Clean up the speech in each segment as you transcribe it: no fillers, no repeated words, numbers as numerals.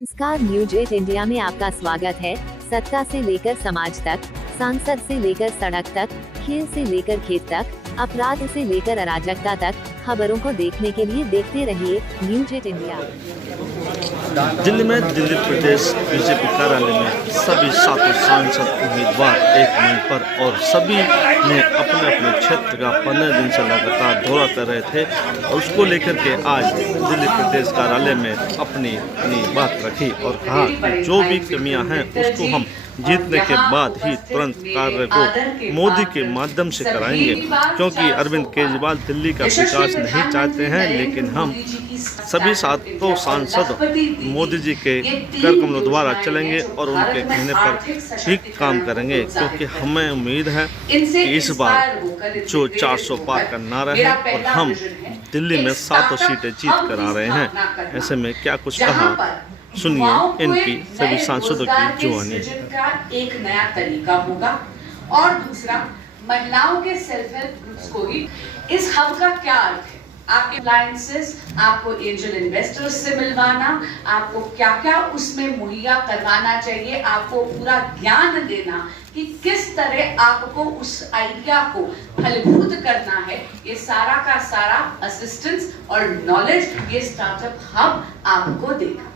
नमस्कार, news 8 India में आपका स्वागत है। सत्ता से लेकर समाज तक, सांसद से लेकर सड़क तक, खेल से लेकर खेत तक, अपराध से लेकर अराजकता तक, खबरों को देखने के लिए देखते रहिए न्यूज 8 इंडिया। दिल्ली में दिल्ली प्रदेश बीजेपी कार्यालय में सभी सातों सांसद उम्मीदवार एक मंच पर और सभी ने अपने अपने क्षेत्र का 15 दिन से लगातार दौरा कर रहे थे और उसको लेकर के आज दिल्ली प्रदेश कार्यालय में अपनी बात रखी और कहा कि जो भी कमियां हैं उसको हम जीतने के बाद ही तुरंत कार्य को मोदी के माध्यम से कराएंगे, क्योंकि अरविंद केजरीवाल दिल्ली का विकास नहीं चाहते हैं, लेकिन हम सभी सातों सांसद मोदी जी के कर कमलों द्वारा चलेंगे और उनके कहने पर ठीक काम करेंगे, क्योंकि हमें उम्मीद है कि इस बार जो 400 पार का नारा है और हम दिल्ली में 7 सीटें जीत कर आ रहे हैं। ऐसे में क्या कुछ कहा, सुनिए इनकी सभी सांसदों की जुबानी। का एक नया तरीका होगा और दूसरा महिलाओं के सेल्फ हेल्प ग्रुप्स को ही इस हब का क्या अर्थ है, आपके अलायंसेस, आपको एंजल इन्वेस्टर्स से मिलवाना, आपको क्या क्या उसमें मुहैया करवाना चाहिए, आपको पूरा ज्ञान देना कि किस तरह आपको उस आइडिया को फलभूत करना है। ये सारा का सारा असिस्टेंस और नॉलेज ये स्टार्टअप हब आपको देगा।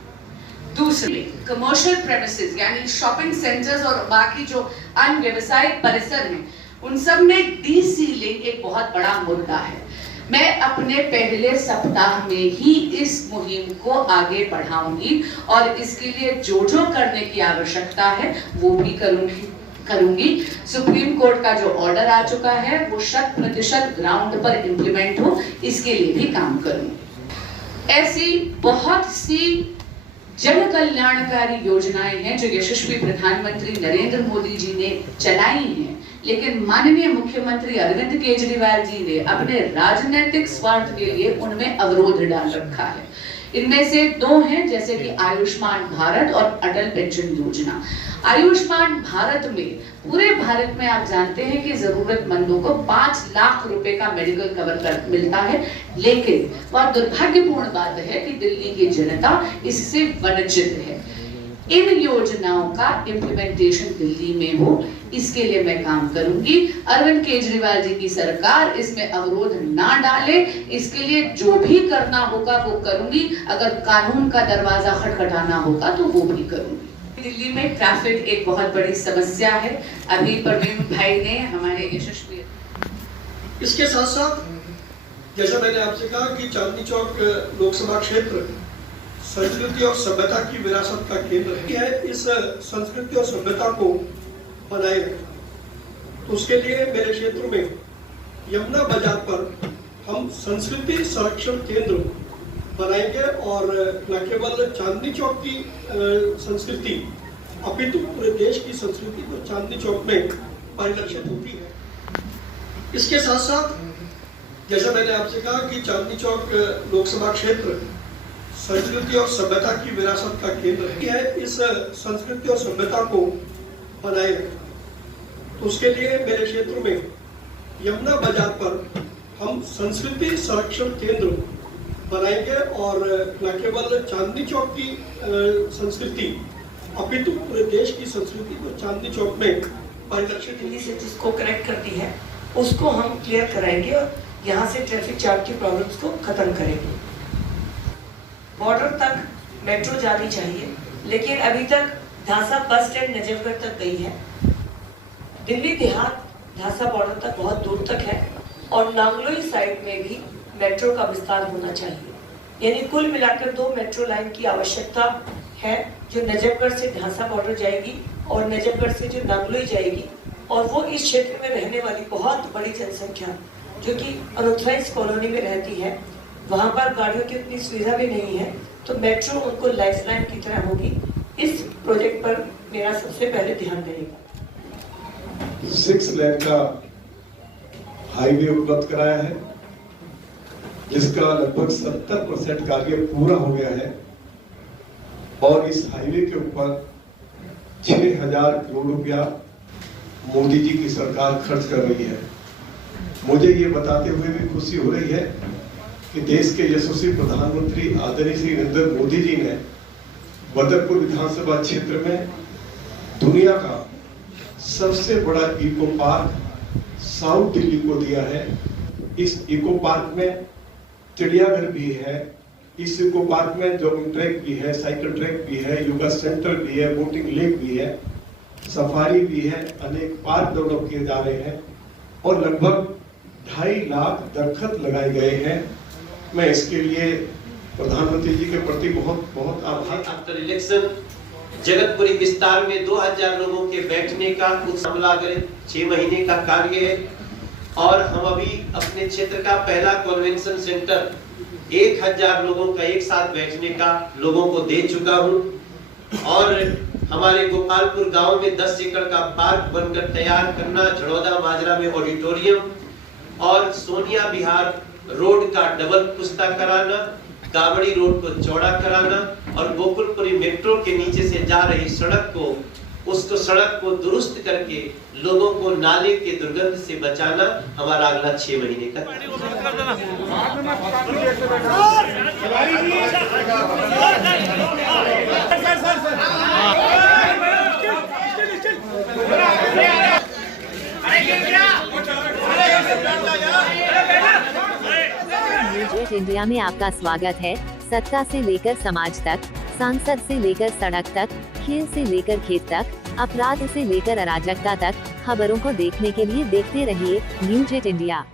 दूसरे कमर्शियल प्रेमिसेस यानी शॉपिंग सेंटर्स और बाकी जो अन्य व्यवसायिक परिसर हैं, उन सब में डी सीलिंग एक बहुत बड़ा मुद्दा है। मैं अपने पहले सप्ताह में ही इस मुहिम को आगे बढ़ाऊंगी और इसके लिए जो करने की आवश्यकता है वो भी करूंगी। सुप्रीम कोर्ट का जो ऑर्डर आ चुका है वो 100% ग्राउंड पर इंप्लीमेंट हो, इसके लिए भी काम करूंगी। ऐसी बहुत सी जन कल्याणकारी योजनाएं हैं जो यशस्वी प्रधानमंत्री नरेंद्र मोदी जी ने चलाई हैं, लेकिन माननीय मुख्यमंत्री अरविंद केजरीवाल जी ने अपने राजनीतिक स्वार्थ के लिए उनमें अवरोध डाल रखा है। इनमें से 2 हैं, जैसे कि आयुष्मान भारत और अटल पेंशन योजना। आयुष्मान भारत में पूरे भारत में आप जानते हैं कि जरूरतमंदों को 5 लाख रुपए का मेडिकल कवर मिलता है, लेकिन वह दुर्भाग्यपूर्ण बात है कि दिल्ली की जनता इससे वंचित है। इन योजनाओं का इम्प्लीमेंटेशन दिल्ली में हो, इसके लिए मैं काम करूंगी। अरविंद केजरीवाल जी की सरकार इसमें अवरोध ना डाले, इसके लिए जो भी करना होगा वो करूंगी। अगर कानून का दरवाजा खटखटाना होगा तो वो भी करूंगी। दिल्ली में ट्रैफिक एक बहुत बड़ी समस्या है। अभी परवीन भाई ने हमारे यशस्वी, इसके साथ साथ जैसा मैंने आपसे कहा कि चांदनी चौक लोकसभा क्षेत्र संस्कृति और सभ्यता की विरासत का केंद्र है। इस संस्कृति और सभ्यता को बनाए रखें, तो उसके लिए मेरे क्षेत्र में यमुना बाजार पर हम संस्कृति संरक्षण केंद्र बनाएंगे और न केवल चांदनी चौक की संस्कृति अपितु पूरे देश की संस्कृति तो चांदनी चौक में परिलक्षित होती है। इसके साथ साथ जैसा मैंने आपसे कहा कि चांदनी चौक लोकसभा क्षेत्र संस्कृति और सभ्यता की विरासत का केंद्र है। इस संस्कृति और सभ्यता को बनाए रखें, तो उसके लिए मेरे क्षेत्र में यमुना बाजार पर हम संस्कृति संरक्षण केंद्र बनाएंगे और न केवल चांदनी चौक की संस्कृति अपितु पूरे देश की संस्कृति तो चांदनी चौक में परिलक्षित दिल्ली से जिसको कनेक्ट करती है उसको हम क्लियर कराएंगे और यहाँ से ट्रैफिक जाम की प्रॉब्लम्स को खत्म करेंगे। बॉर्डर तक मेट्रो जानी चाहिए, लेकिन अभी तक ढांसा बस स्टैंड नजफगढ़ तक गई है। दिल्ली देहात ढांसा बॉर्डर तक बहुत दूर तक है और नांगलोई साइड में भी मेट्रो का विस्तार होना चाहिए। यानी कुल मिलाकर 2 मेट्रो लाइन की आवश्यकता है, जो नजफगढ़ से ढांसा बॉर्डर जाएगी और नजफगढ़ से जो नांगलोई जाएगी, और वो इस क्षेत्र में रहने वाली बहुत बड़ी जनसंख्या जो कि अनऑथराइज कॉलोनी में रहती है, वहाँ पर गाड़ियों की उतनी सुविधा भी नहीं है, तो मेट्रो उनको लाइफलाइन की तरह होगी। इस प्रोजेक्ट पर मेरा सबसे पहले ध्यान रहेगा। 6 लेन का हाईवे उपलब्ध कराया है, जिसका लगभग 70% कार्य पूरा हो गया है और इस हाईवे के ऊपर 6000 करोड़ रुपया मोदी जी की सरकार खर्च कर रही है। मुझे ये बताते हुए भी खुशी हो रही है कि देश के यशस्वी प्रधानमंत्री आदरणीय श्री नरेंद्र मोदी जी ने बदरपुर विधानसभा क्षेत्र में दुनिया का सबसे बड़ा इको पार्क साउथ दिल्ली को दिया है। इस इको पार्क में चिड़ियाघर भी है, इस इको पार्क में जॉगिंग ट्रैक भी है, साइकिल ट्रैक भी है, योगा सेंटर भी है, बोटिंग लेक भी है, सफारी भी है, अनेक पार्क डेवलप किए जा रहे हैं और लगभग 2.5 लाख दरख्त लगाए गए हैं। मैं इसके लिए प्रधानमंत्री जी के प्रति बहुत बहुत आभार। आफ्टर इलेक्शन जगतपुरी विस्तार में 2000 लोगों के बैठने का कुछ हमला करें 6 महीने का कार्य है और हम अभी अपने क्षेत्र का पहला कन्वेंशन सेंटर 1000 लोगों का एक साथ बैठने का लोगों को दे चुका हूं और हमारे गोपालपुर गांव में 10 एकड़ का पार्क बनकर तैयार करना, झड़ौदा माजरा में ऑडिटोरियम और सोनिया विहार रोड का डबल पुस्ता कराना, कावड़ी रोड को चौड़ा कराना और गोकुलपुरी मेट्रो के नीचे से जा रही सड़क को सड़क को दुरुस्त करके लोगों को नाले के दुर्गंध से बचाना हमारा अगला 6 महीने का न्यूज़ इंडिया में आपका स्वागत है। सत्ता से लेकर समाज तक, सांसद से लेकर सड़क तक, खेल से लेकर खेत तक, अपराध से लेकर अराजकता तक, खबरों को देखने के लिए देखते रहिए न्यूज़ इंडिया।